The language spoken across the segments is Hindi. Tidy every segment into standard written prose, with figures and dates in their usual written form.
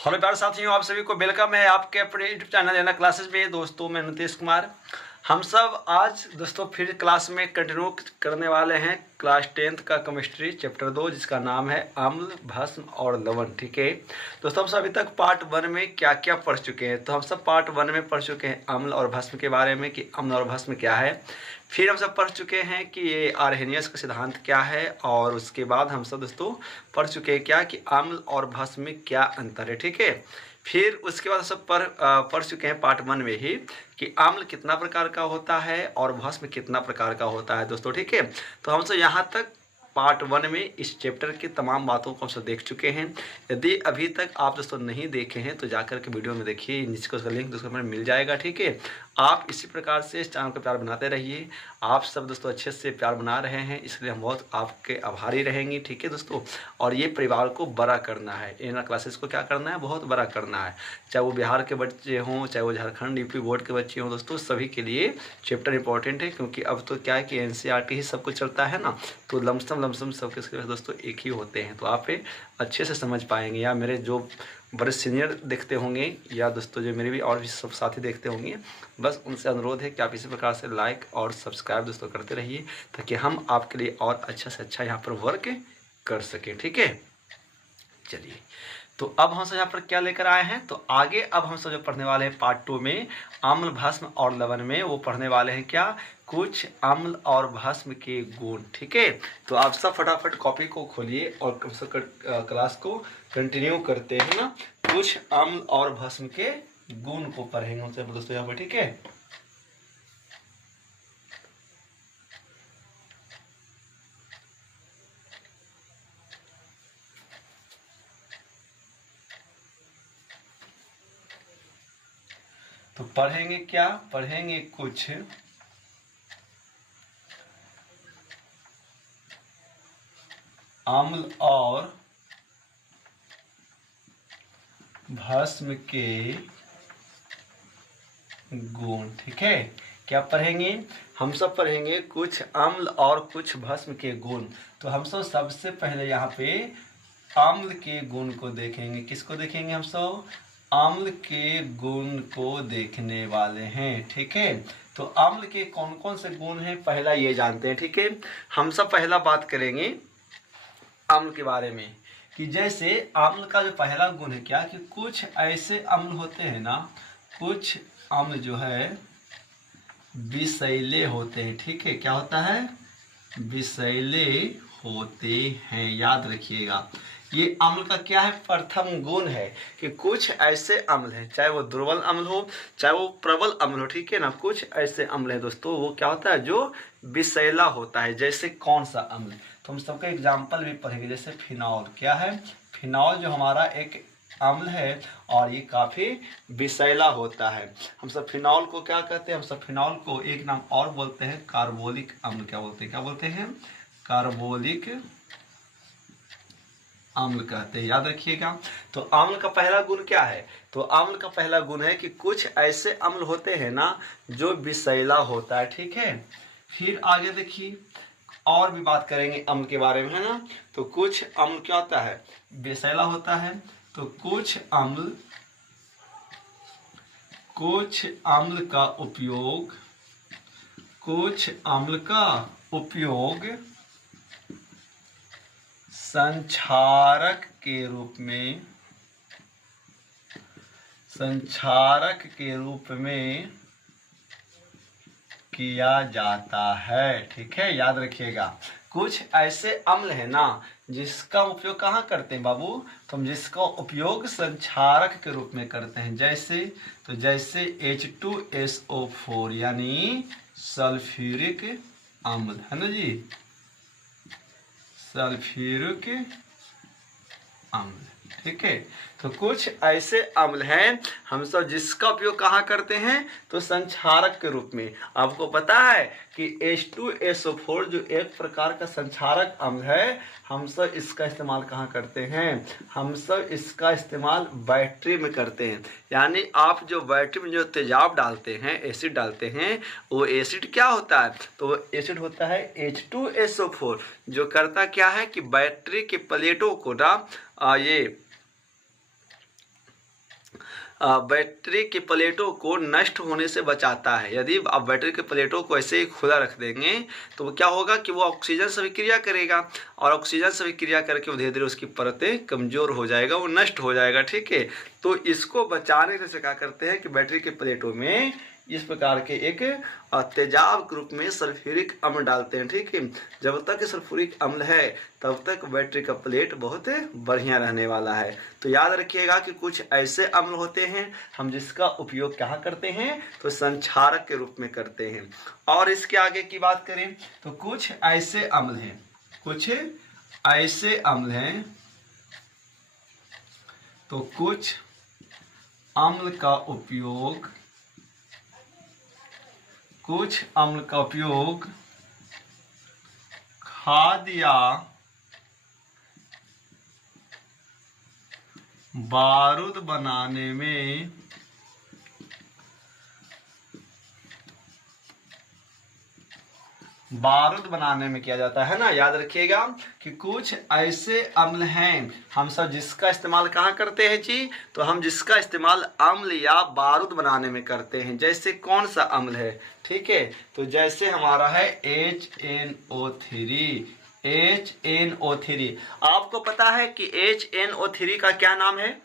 हेलो प्यारे साथियों, आप सभी को वेलकम है आपके अपने यूट्यूब चैनल लेना क्लासेस में। दोस्तों मैं नीतीश कुमार। हम सब आज दोस्तों फिर क्लास में कंटिन्यू करने वाले हैं क्लास 10th का केमिस्ट्री चैप्टर 2, जिसका नाम है अम्ल, भस्म और लवण। ठीक है दोस्तों, हम सब अभी तक पार्ट 1 में क्या क्या पढ़ चुके हैं। तो हम सब पार्ट 1 में पढ़ चुके हैं अम्ल और भस्म के बारे में कि अम्ल और भस्म क्या है। फिर हम सब पढ़ चुके हैं कि ये आर्हेनियस का सिद्धांत क्या है, और उसके बाद हम सब दोस्तों पढ़ चुके हैं क्या कि अम्ल और भस्म में क्या अंतर है। ठीक है, फिर उसके बाद सब पढ़ चुके हैं पार्ट 1 में ही कि अम्ल कितना प्रकार का होता है और भस्म कितना प्रकार का होता है दोस्तों। ठीक है, तो हम सब यहाँ तक पार्ट 1 में इस चैप्टर की तमाम बातों को हम सब देख चुके हैं। यदि अभी तक आप दोस्तों नहीं देखे हैं तो जाकर के वीडियो में देखिए, नीचे को उसका लिंक दोस्तों में मिल जाएगा। ठीक है, आप इसी प्रकार से इस चैनल को प्यार बनाते रहिए। आप सब दोस्तों अच्छे से प्यार बना रहे हैं, इसलिए हम बहुत आपके आभारी रहेंगे। ठीक है दोस्तों, और ये परिवार को बड़ा करना है, इन क्लासेस को क्या करना है, बहुत बड़ा करना है। चाहे वो बिहार के बच्चे हों, चाहे वो झारखंड यूपी बोर्ड के बच्चे हों, दोस्तों सभी के लिए चैप्टर इंपॉर्टेंट है। क्योंकि अब तो क्या है कि NCERT ही सब कुछ चलता है ना, तो लमसम सबके दोस्तों एक ही होते हैं। तो आप अच्छे से समझ पाएंगे, या मेरे जो बड़े सीनियर देखते होंगे, या दोस्तों जो मेरे भी और भी सब साथी देखते होंगे, बस उनसे अनुरोध है कि आप इसी प्रकार से लाइक और सब्सक्राइब दोस्तों करते रहिए, ताकि हम आपके लिए और अच्छा से अच्छा यहाँ पर वर्क कर सकें। ठीक है, चलिए तो अब हम सब यहाँ पर क्या लेकर आए हैं, तो आगे अब हम सब जो पढ़ने वाले हैं पार्ट 2 में अम्ल, भस्म और लवण में, वो पढ़ने वाले हैं क्या, कुछ अम्ल और भस्म के गुण। ठीक है, तो आप सब फटाफट कॉपी को खोलिए और क्लास को कंटिन्यू करते हैं ना। कुछ अम्ल और भस्म के गुण को पढ़ेंगे उनसे दोस्तों यहाँ पर। ठीक है, तो पढ़ेंगे क्या, पढ़ेंगे कुछ अम्ल और भस्म के गुण। ठीक है, क्या पढ़ेंगे, हम सब पढ़ेंगे कुछ अम्ल और कुछ भस्म के गुण। तो हम सब सबसे पहले यहाँ पे अम्ल के गुण को देखेंगे। किसको देखेंगे, हम सब अम्ल के गुण को देखने वाले हैं। ठीक है, तो अम्ल के कौन कौन से गुण हैं पहला ये जानते हैं। ठीक है, हम सब पहला बात करेंगे अम्ल के बारे में, कि जैसे अम्ल का जो पहला गुण है क्या, कि कुछ ऐसे अम्ल होते हैं ना, कुछ अम्ल जो है विषैले होते हैं। ठीक है, क्या होता है, विषैले होते हैं, याद रखिएगा। ये अम्ल का क्या है, प्रथम गुण है कि कुछ ऐसे अम्ल हैं, चाहे वो दुर्बल अम्ल हो चाहे वो प्रबल अम्ल हो। ठीक है ना, कुछ ऐसे अम्ल हैं दोस्तों, वो क्या होता है, जो विषैला होता है। जैसे कौन सा अम्ल, तो हम सबका एग्जाम्पल भी पढ़ेंगे। जैसे फिनॉल, क्या है, फिनॉल जो हमारा एक अम्ल है और ये काफ़ी विषैला होता है। हम सब फिनॉल को क्या कहते हैं, हम सब फिनॉल को एक नाम और बोलते हैं कार्बोलिक अम्ल। क्या बोलते हैं, क्या बोलते हैं, कार्बोलिक अम्ल कहते हैं, याद रखिएगा। तो अम्ल का पहला गुण क्या है, तो अम्ल का पहला गुण है कि कुछ ऐसे अम्ल होते हैं ना जो विषैला होता है। ठीक है, फिर आगे देखिए और भी बात करेंगे अम्ल के बारे में, है ना। तो कुछ अम्ल क्या होता है, विषैला होता है। तो कुछ अम्ल का उपयोग संक्षारक के रूप में किया जाता है। ठीक है, याद रखिएगा। कुछ ऐसे अम्ल है ना जिसका उपयोग कहाँ करते हैं बाबू, तो हम जिसका उपयोग संक्षारक के रूप में करते हैं। जैसे H2SO4 यानी सल्फ्यूरिक अम्ल, है ना जी, सल्फ्यूरिक अम्ल। ठीक है, तो कुछ ऐसे अम्ल हैं हम सब जिसका उपयोग कहाँ करते हैं, तो संक्षारक के रूप में। आपको पता है कि H2SO4 जो एक प्रकार का संक्षारक अम्ल है, हम सब इसका इस्तेमाल कहाँ करते हैं, हम सब इसका इस्तेमाल बैटरी में करते हैं। यानी आप जो बैटरी में जो तेजाब डालते हैं, एसिड डालते हैं, वो एसिड क्या होता है, तो वो एसिड होता है H2SO4, जो करता क्या है कि बैटरी के प्लेटों को ना ये बैटरी की प्लेटों को नष्ट होने से बचाता है। यदि आप बैटरी के प्लेटों को ऐसे ही खुला रख देंगे तो क्या होगा कि वो ऑक्सीजन से विक्रिया करेगा, और ऑक्सीजन से विक्रिया करके धीरे धीरे उसकी परतें कमज़ोर हो जाएगा, वो नष्ट हो जाएगा। ठीक है, तो इसको बचाने के लिए क्या करते हैं कि बैटरी के प्लेटों में इस प्रकार के एक तेजाब के रूप में सल्फ्यूरिक अम्ल डालते हैं। ठीक है, जब तक सल्फ्यूरिक अम्ल है तब तक बैटरी का प्लेट बहुत बढ़िया रहने वाला है। तो याद रखिएगा कि कुछ ऐसे अम्ल होते हैं हम जिसका उपयोग कहाँ करते हैं, तो संक्षारक के रूप में करते हैं। और इसके आगे की बात करें तो कुछ ऐसे अम्ल हैं, कुछ ऐसे अम्ल हैं, तो कुछ अम्ल का उपयोग, कुछ अम्ल का उपयोग खाद्य या बारूद बनाने में किया जाता है ना। याद रखिएगा कि कुछ ऐसे अम्ल हैं हम सब जिसका इस्तेमाल कहाँ करते हैं जी, तो हम जिसका इस्तेमाल अम्ल या बारूद बनाने में करते हैं। जैसे कौन सा अम्ल है, ठीक है, तो जैसे हमारा है HNO3। HNO3 आपको पता है कि HNO3 का क्या नाम है,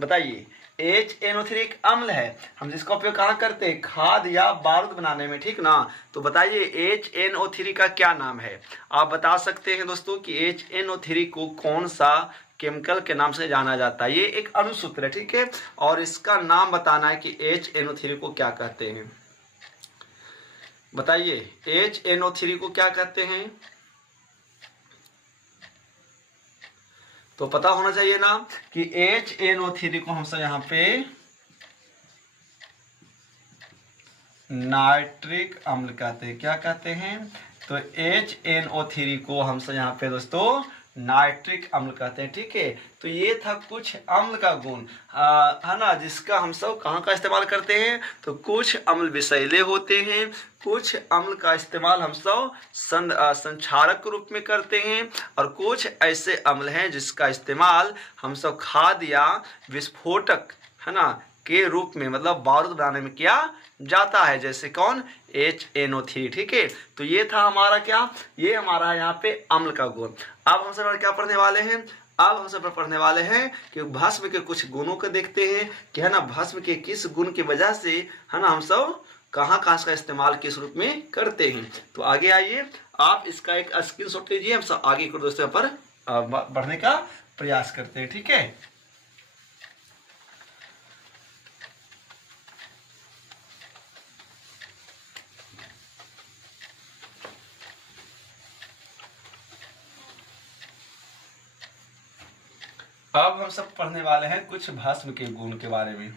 बताइए। HNO3 एक अम्ल है हम जिसका उपयोग कहाँ करते हैं, खाद्य या बारूद बनाने में, ठीक ना। तो बताइए HNO3 का क्या नाम है। आप बता सकते हैं दोस्तों कि HNO3 को कौन सा केमिकल के नाम से जाना जाता है। ये एक अणुसूत्र है, ठीक है, और इसका नाम बताना है कि HNO3 को क्या कहते हैं। बताइए HNO3 को क्या कहते हैं, तो पता होना चाहिए ना कि HNO3 को हम सब यहाँ पे नाइट्रिक अम्ल कहते हैं। क्या कहते हैं, तो HNO3 को हम सब यहाँ पे दोस्तों नाइट्रिक अम्ल कहते हैं। ठीक है, तो ये था कुछ अम्ल का गुण है ना, जिसका हम सब कहाँ का इस्तेमाल करते हैं, तो कुछ अम्ल विषैले होते हैं, कुछ अम्ल का इस्तेमाल हम सब संक्षारक के रूप में करते हैं, और कुछ ऐसे अम्ल हैं जिसका इस्तेमाल हम सब खाद्य या विस्फोटक है ना के रूप में, मतलब बारूद बनाने में किया जाता है। जैसे कौन, HNO3। ठीक है, तो ये था हमारा क्या, ये हमारा यहाँ पे अम्ल का गुण। अब हम सब क्या पढ़ने वाले हैं, अब हम सब पढ़ने वाले हैं कि भस्म के कुछ गुणों को देखते हैं कि है ना, भस्म के किस गुण की वजह से है ना हम सब कहाँ कहाँ इसका इस्तेमाल किस रूप में करते हैं। तो आगे आइए, आप इसका एक स्क्रीनशॉट लीजिए, हम सब आगे को दोस्तों पर बढ़ने का प्रयास करते हैं। ठीक है, अब हम सब पढ़ने वाले हैं कुछ भस्म के गुण के बारे में।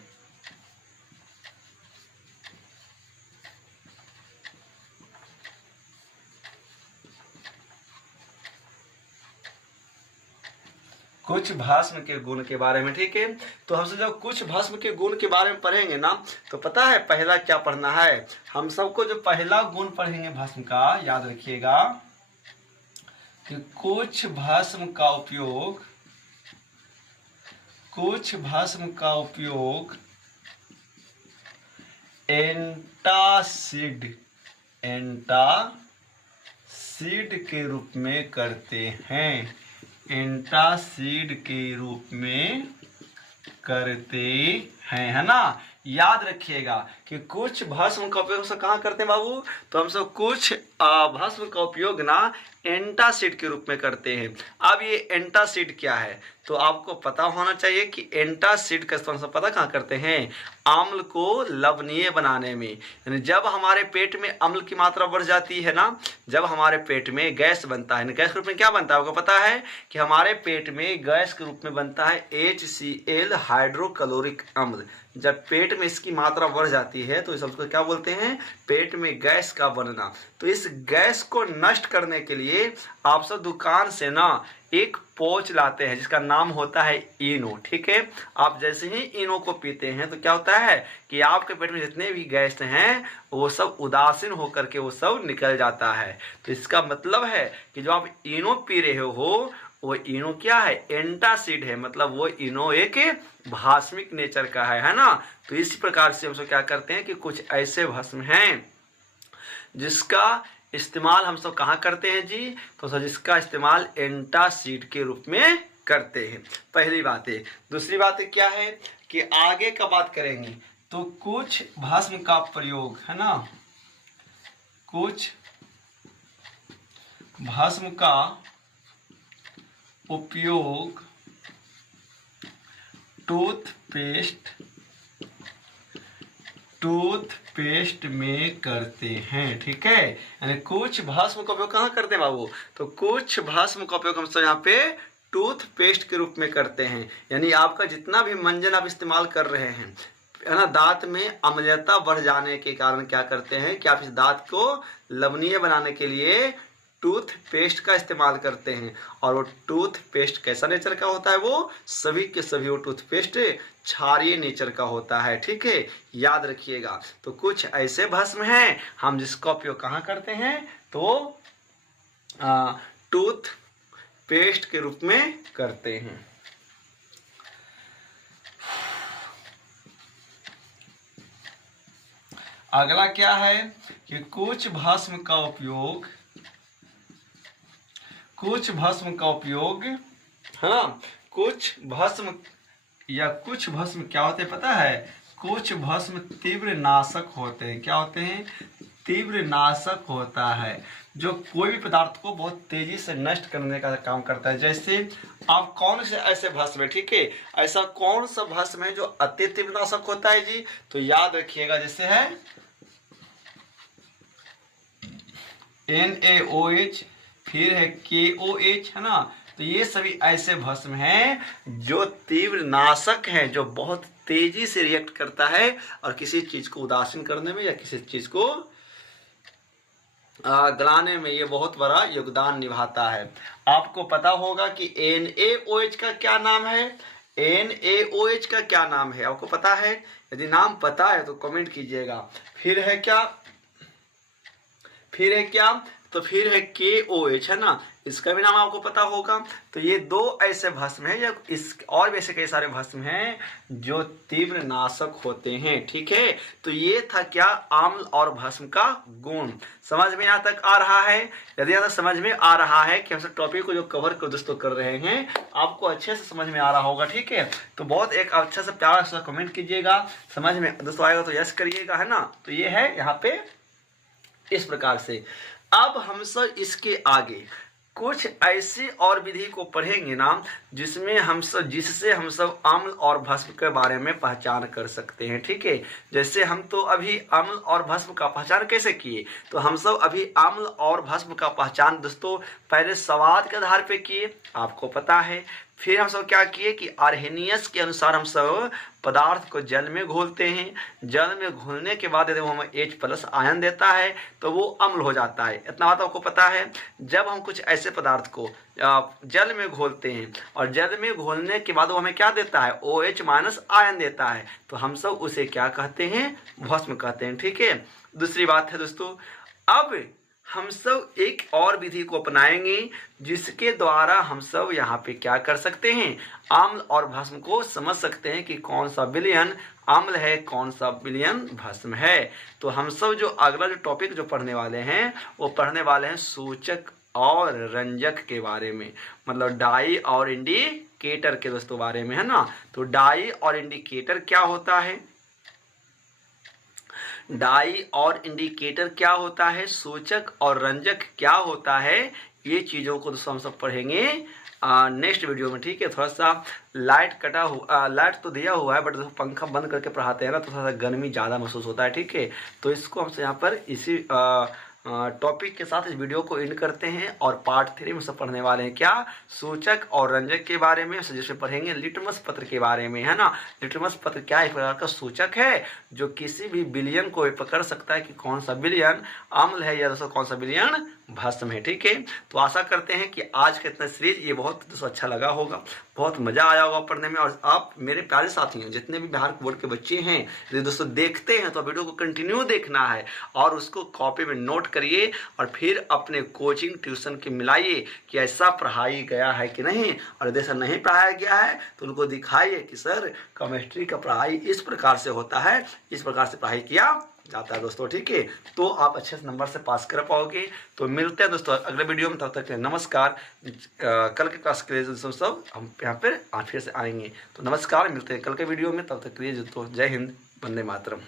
कुछ भस्म के गुण के बारे में। ठीक है, तो हम सब जब कुछ भस्म के गुण के बारे में पढ़ेंगे ना, तो पता है पहला क्या पढ़ना है, हम सबको जो पहला गुण पढ़ेंगे भस्म का, याद रखिएगा कि कुछ भस्म का उपयोग, कुछ भस्म का उपयोग एंटासिड के रूप में करते हैं, एंटासिड के रूप में करते हैं, है ना। याद रखिएगा कि कुछ भस्म का उपयोग सब कहाँ करते हैं बाबू, तो हम सब कुछ भस्म का उपयोग ना एंटासिड के रूप में करते हैं। अब ये एंटासिड क्या है, तो आपको पता होना चाहिए कि एंटासिड का इस्तेमाल पता कहाँ करते हैं, अम्ल को लवणीय बनाने में। यानी जब हमारे पेट में अम्ल की मात्रा बढ़ जाती है ना, जब हमारे पेट में गैस बनता है, गैस के रूप में क्या बनता है आपको पता है कि हमारे पेट में गैस के रूप में बनता है HCl हाइड्रोक्लोरिक अम्ल। जब पेट में इसकी मात्रा बढ़ जाती है तो इस सबको क्या बोलते हैं, पेट में गैस का बनना। तो इस गैस को नष्ट करने के लिए आप सब दुकान से ना एक पोच लाते हैं जिसका नाम होता है इनो। ठीक है, आप जैसे ही इनो को पीते हैं तो क्या होता है कि आपके पेट में जितने भी गैस हैं वो सब उदासीन होकर के वो सब निकल जाता है। तो इसका मतलब है कि जो आप इनो पी रहे हो वो इनो क्या है, एंटासिड है, मतलब वो इनो एक भास्मिक नेचर का है ना। तो इसी प्रकार से हम सब क्या करते हैं कि कुछ ऐसे भस्म हैं जिसका इस्तेमाल हम सब कहाँ करते हैं जी, तो सर जिसका इस्तेमाल एंटासिड के रूप में करते हैं। पहली बात है। दूसरी बात है क्या है कि आगे का बात करेंगे तो कुछ भस्म का प्रयोग है ना, कुछ भस्म का उपयोग टूथपेस्ट में करते हैं, ठीक है। यानी कुछ भस्म का उपयोग कहाँ करते हैं बाबू, तो कुछ भस्म का उपयोग हम सब यहाँ पे टूथपेस्ट के रूप में करते हैं। यानी आपका जितना भी मंजन आप इस्तेमाल कर रहे हैं है ना, दांत में अम्लता बढ़ जाने के कारण क्या करते हैं कि आप इस दांत को लवणीय बनाने के लिए टूथपेस्ट का इस्तेमाल करते हैं। और वो टूथपेस्ट कैसा नेचर का होता है, वो सभी के सभी वो टूथपेस्ट क्षारीय नेचर का होता है, ठीक है, याद रखिएगा। तो कुछ ऐसे भस्म हैं हम जिसका उपयोग कहाँ करते हैं, तो टूथपेस्ट के रूप में करते हैं। अगला क्या है कि कुछ भस्म का उपयोग हाँ, कुछ भस्म क्या होते हैं पता है, कुछ भस्म तीव्र नाशक होते हैं। क्या होते हैं, तीव्र नाशक होता है, जो कोई भी पदार्थ को बहुत तेजी से नष्ट करने का काम करता है। जैसे आप कौन से ऐसे भस्म है, ठीक है, ऐसा कौन सा भस्म है जो अति तीव्र नाशक होता है जी, तो याद रखिएगा जैसे है NaOH, फिर है KOH, है ना। तो ये सभी ऐसे भस्म हैं जो तीव्र नाशक हैं, जो बहुत तेजी से रिएक्ट करता है और किसी चीज को उदासीन करने में या किसी चीज को गलाने में ये बहुत बड़ा योगदान निभाता है। आपको पता होगा कि NaOH का क्या नाम है, NaOH का क्या नाम है, आपको पता है? यदि नाम पता है तो कमेंट कीजिएगा। फिर है क्या, तो फिर है KOH, है ना, इसका भी नाम आपको पता होगा। तो ये दो ऐसे भस्म हैं, या इस और भी ऐसे कई सारे भस्म हैं जो तीव्र नाशक होते हैं, ठीक है। तो ये था क्या, आम्ल और भस्म का गुण। समझ में यहाँ तक आ रहा है? यदि यहाँ तक समझ में आ रहा है कि हम सब टॉपिक को जो कवर कर दोस्तों कर रहे हैं, आपको अच्छे से समझ में आ रहा होगा, ठीक है। तो बहुत एक अच्छा सा प्यारा सा कमेंट कीजिएगा, समझ में दोस्तों आएगा तो यस करिएगा, है ना। तो ये है यहाँ पे इस प्रकार से। अब हम सब इसके आगे कुछ ऐसी और विधि को पढ़ेंगे ना जिससे हम सब अम्ल और भस्म के बारे में पहचान कर सकते हैं, ठीक है। जैसे हम तो अभी अम्ल और भस्म का पहचान कैसे किए, तो हम सब अभी अम्ल और भस्म का पहचान दोस्तों पहले स्वाद के आधार पे किए, आपको पता है। फिर हम सब क्या किए कि आर्हेनियस के अनुसार हम सब पदार्थ को जल में घोलते हैं। जल में घोलने के बाद यदि वो हमें H+ आयन देता है तो वो अम्ल हो जाता है। इतना बात आपको पता है। जब हम कुछ ऐसे पदार्थ को जल में घोलते हैं और जल में घोलने के बाद वो हमें क्या देता है, OH- आयन देता है, तो हम सब उसे क्या कहते हैं, भस्म कहते हैं, ठीक है। दूसरी बात है दोस्तों, अब हम सब एक और विधि को अपनाएंगे जिसके द्वारा हम सब यहाँ पे क्या कर सकते हैं, अम्ल और भस्म को समझ सकते हैं कि कौन सा विलयन अम्ल है, कौन सा विलयन भस्म है। तो हम सब जो अगला जो टॉपिक जो पढ़ने वाले हैं वो पढ़ने वाले हैं सूचक और रंजक के बारे में, मतलब डाई और इंडिकेटर के दोस्तों बारे में, है ना। तो डाई और इंडिकेटर क्या होता है, डाई और इंडिकेटर क्या होता है, सूचक और रंजक क्या होता है, ये चीज़ों को दोस्तों हम सब पढ़ेंगे नेक्स्ट वीडियो में, ठीक है। थोड़ा सा लाइट कटा हुआ, लाइट तो दिया हुआ है बट पंखा बंद करके पढ़ाते हैं ना तो थोड़ा सा गर्मी ज़्यादा महसूस होता है, ठीक है। तो इसको हम यहाँ पर इसी टॉपिक के साथ इस वीडियो को एंड करते हैं और पार्ट 3 में सब पढ़ने वाले हैं क्या, सूचक और रंजक के बारे में। जिसमें पढ़ेंगे लिटमस पत्र के बारे में, है ना। लिटमस पत्र क्या है, एक प्रकार का सूचक है जो किसी भी विलयन को पकड़ सकता है कि कौन सा विलयन अम्ल है या दोस्तों कौन सा विलयन भाषण है। ठीक है, तो आशा करते हैं कि आज का इतना सीरीज ये बहुत दोस्तों अच्छा लगा होगा, बहुत मज़ा आया होगा पढ़ने में। और आप मेरे प्यारे साथी हैं, जितने भी बिहार बोर्ड के बच्चे हैं, यदि दोस्तों देखते हैं तो वीडियो को कंटिन्यू देखना है और उसको कॉपी में नोट करिए और फिर अपने कोचिंग ट्यूशन के मिलाइए कि ऐसा पढ़ाई गया है कि नहीं, और यदि ऐसा नहीं पढ़ाया गया है तो उनको दिखाइए कि सर केमिस्ट्री का पढ़ाई इस प्रकार से होता है, इस प्रकार से पढ़ाई किया जाता है दोस्तों। ठीक है, तो आप अच्छे से नंबर से पास कर पाओगे। तो मिलते हैं दोस्तों अगले वीडियो में, तब तक के लिए नमस्कार। कल के क्लास के लिए दोस्तों सब हम यहाँ पर फिर से आएंगे। तो नमस्कार, मिलते हैं कल के वीडियो में, तब तक के लिए दोस्तों जय हिंद, वंदे मातरम।